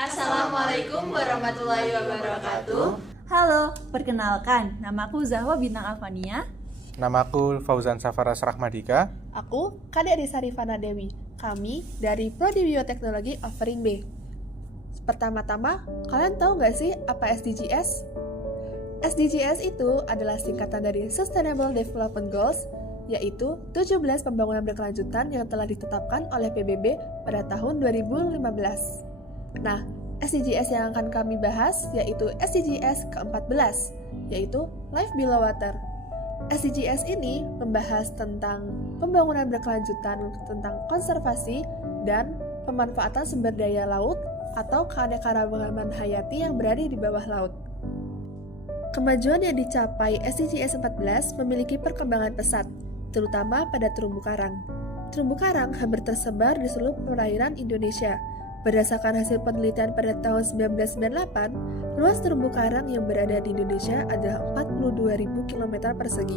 Assalamualaikum warahmatullahi wabarakatuh. Halo, perkenalkan, namaku Zahwa Bintang Alfania. Namaku Fauzan Safaras Rahmadika. Aku, Kade Adisa Rifana Dewi. Kami dari Prodi Bioteknologi Offering B. Pertama-tama, kalian tahu nggak sih apa SDGs? SDGs itu adalah singkatan dari Sustainable Development Goals, yaitu 17 pembangunan berkelanjutan yang telah ditetapkan oleh PBB pada tahun 2015. Nah, SDGs yang akan kami bahas yaitu SDGs ke-14, yaitu Life Below Water. SDGs ini membahas tentang pembangunan berkelanjutan, tentang konservasi dan pemanfaatan sumber daya laut atau keanekaragaman hayati yang berada di bawah laut. Kemajuan yang dicapai SDGs 14 memiliki perkembangan pesat, terutama pada terumbu karang. Terumbu karang hampir tersebar di seluruh perairan Indonesia. Berdasarkan hasil penelitian pada tahun 1998, luas terumbu karang yang berada di Indonesia adalah 42.000 km persegi,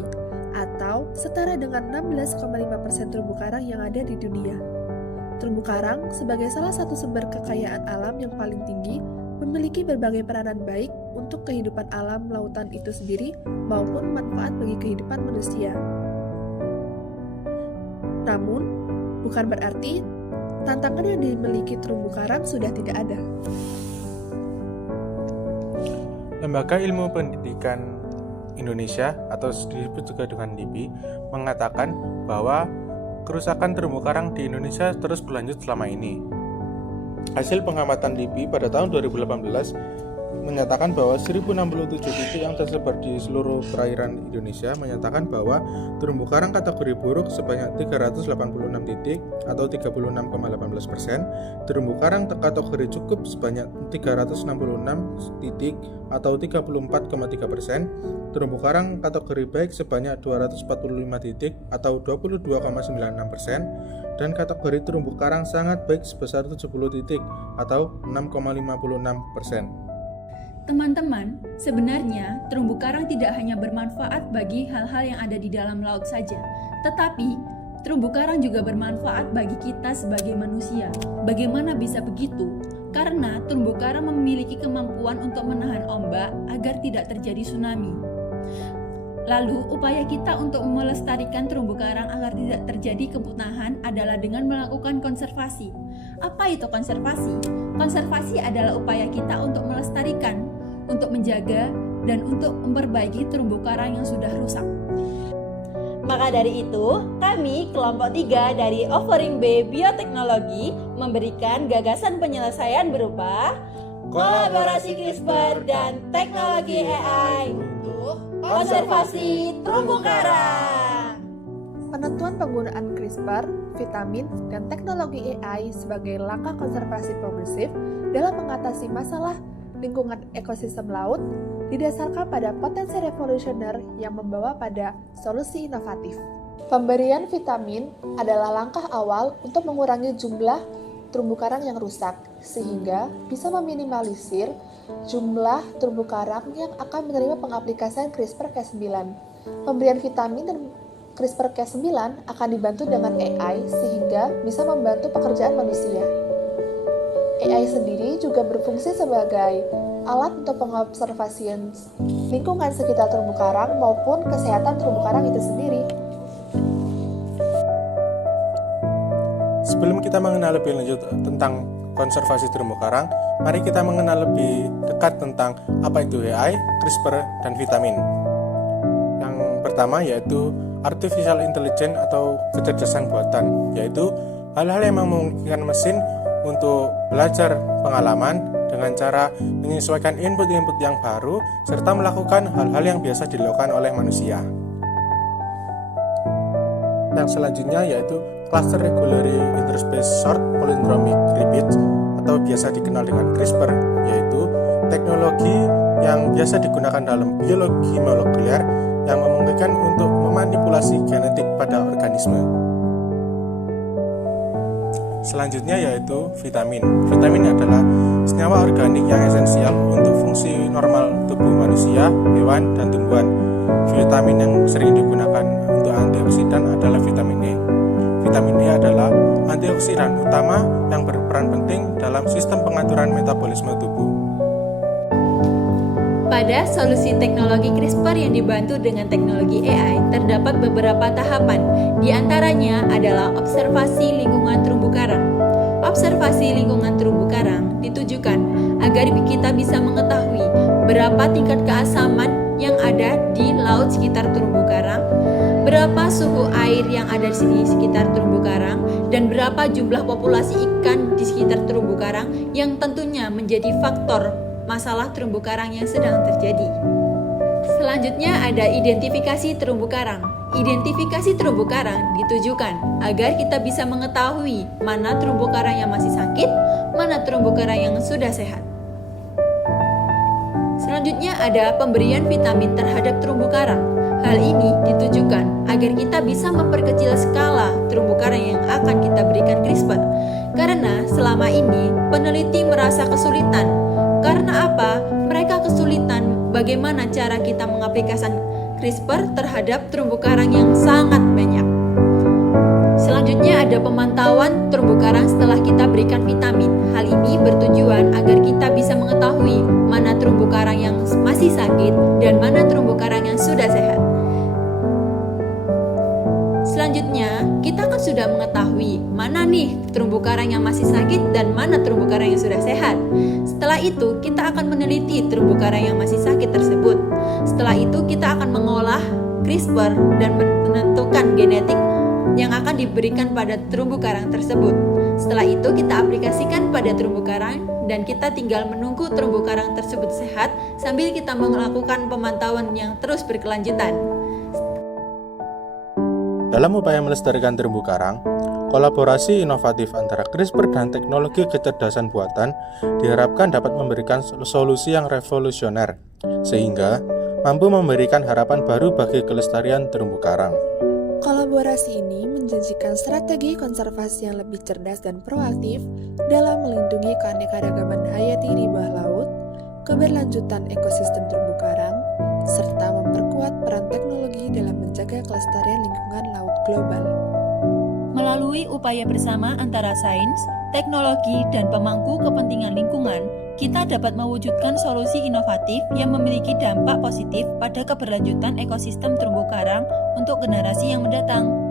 atau setara dengan 16,5% terumbu karang yang ada di dunia. Terumbu karang, sebagai salah satu sumber kekayaan alam yang paling tinggi, memiliki berbagai peranan baik untuk kehidupan alam lautan itu sendiri maupun manfaat bagi kehidupan manusia. Namun, bukan berarti tantangan yang dimiliki terumbu karang sudah tidak ada. Lembaga Ilmu Pendidikan Indonesia atau disebut juga dengan LIPI mengatakan bahwa kerusakan terumbu karang di Indonesia terus berlanjut selama ini. Hasil pengamatan LIPI pada tahun 2018 menyatakan bahwa 1067 titik yang tersebar di seluruh perairan Indonesia menyatakan bahwa terumbu karang kategori buruk sebanyak 386 titik atau 36,18%, terumbu karang kategori cukup sebanyak 366 titik atau 34,3%, terumbu karang kategori baik sebanyak 245 titik atau 22,96%, dan kategori terumbu karang sangat baik sebesar 70 titik atau 6,56%. Teman-teman, sebenarnya terumbu karang tidak hanya bermanfaat bagi hal-hal yang ada di dalam laut saja, tetapi terumbu karang juga bermanfaat bagi kita sebagai manusia. Bagaimana bisa begitu? Karena terumbu karang memiliki kemampuan untuk menahan ombak agar tidak terjadi tsunami. Lalu, upaya kita untuk melestarikan terumbu karang agar tidak terjadi kepunahan adalah dengan melakukan konservasi. Apa itu konservasi? Konservasi adalah upaya kita untuk melestarikan, untuk menjaga, dan untuk memperbaiki terumbu karang yang sudah rusak. Maka dari itu, kami kelompok 3 dari Offering B Bioteknologi memberikan gagasan penyelesaian berupa kolaborasi CRISPR dan teknologi AI untuk konservasi terumbu karang. Penentuan penggunaan CRISPR, vitamin, dan teknologi AI sebagai langkah konservasi progresif dalam mengatasi masalah lingkungan ekosistem laut didasarkan pada potensi revolusioner yang membawa pada solusi inovatif. Pemberian vitamin adalah langkah awal untuk mengurangi jumlah terumbu karang yang rusak, sehingga bisa meminimalisir jumlah terumbu karang yang akan menerima pengaplikasian CRISPR-Cas9. Pemberian vitamin dan CRISPR-Cas9 akan dibantu dengan AI sehingga bisa membantu pekerjaan manusia. AI sendiri juga berfungsi sebagai alat untuk pengobservasian lingkungan sekitar terumbu karang maupun kesehatan terumbu karang itu sendiri. Sebelum kita mengenal lebih lanjut tentang konservasi terumbu karang, mari kita mengenal lebih dekat tentang apa itu AI, CRISPR, dan vitamin. Yang pertama yaitu Artificial Intelligence atau kecerdasan buatan, yaitu hal-hal yang memungkinkan mesin untuk belajar pengalaman dengan cara menyesuaikan input-input yang baru serta melakukan hal-hal yang biasa dilakukan oleh manusia. Yang selanjutnya yaitu Cluster Regularly Interspersed Short Palindromic Repeats atau biasa dikenal dengan CRISPR, yaitu teknologi yang biasa digunakan dalam biologi molekuler yang memungkinkan untuk memanipulasi genetik pada organisme. Selanjutnya yaitu vitamin. Vitamin adalah senyawa organik yang esensial untuk fungsi normal tubuh manusia, hewan, dan tumbuhan. Vitamin yang sering digunakan untuk antioksidan adalah vitamin E. Vitamin E adalah antioksidan utama yang berperan penting dalam sistem pengaturan metabolisme tubuh. Pada solusi teknologi CRISPR yang dibantu dengan teknologi AI, terdapat beberapa tahapan. Di antaranya adalah observasi lingkungan terumbu karang. Observasi lingkungan terumbu karang ditujukan agar kita bisa mengetahui berapa tingkat keasaman yang ada di laut sekitar terumbu karang, berapa suhu air yang ada di sekitar terumbu karang, dan berapa jumlah populasi ikan di sekitar terumbu karang yang tentunya menjadi faktor masalah terumbu karang yang sedang terjadi. Selanjutnya ada identifikasi terumbu karang. Identifikasi terumbu karang ditujukan agar kita bisa mengetahui mana terumbu karang yang masih sakit, mana terumbu karang yang sudah sehat. Selanjutnya ada pemberian vitamin terhadap terumbu karang. Hal ini ditujukan agar kita bisa memperkecil skala terumbu karang yang akan kita berikan CRISPR. Karena selama ini peneliti merasa kesulitan. Karena apa? Mereka kesulitan bagaimana cara kita mengaplikasikan CRISPR terhadap terumbu karang yang sangat banyak. Selanjutnya ada pemantauan terumbu karang setelah kita berikan vitamin. Hal ini bertujuan agar kita bisa mengetahui mana terumbu karang yang masih sakit dan mana terumbu karang yang sudah sehat. Selanjutnya, kita kan sudah mengetahui mana nih terumbu karang yang masih sakit dan mana terumbu karang yang sudah sehat. Setelah itu, kita akan meneliti terumbu karang yang masih sakit tersebut. Setelah itu, kita akan mengolah CRISPR dan menentukan genetik yang akan diberikan pada terumbu karang tersebut. Setelah itu, kita aplikasikan pada terumbu karang dan kita tinggal menunggu terumbu karang tersebut sehat sambil kita melakukan pemantauan yang terus berkelanjutan. Dalam upaya melestarikan terumbu karang, kolaborasi inovatif antara CRISPR dan teknologi kecerdasan buatan diharapkan dapat memberikan solusi yang revolusioner, sehingga mampu memberikan harapan baru bagi kelestarian terumbu karang. Kolaborasi ini menjanjikan strategi konservasi yang lebih cerdas dan proaktif dalam melindungi keanekaragaman hayati di bawah laut, keberlanjutan ekosistem terumbu karang, serta memperkuat peran teknologi dalam menjaga kelestarian lingkungan laut global. Melalui upaya bersama antara sains, teknologi, dan pemangku kepentingan lingkungan, kita dapat mewujudkan solusi inovatif yang memiliki dampak positif pada keberlanjutan ekosistem terumbu karang untuk generasi yang mendatang.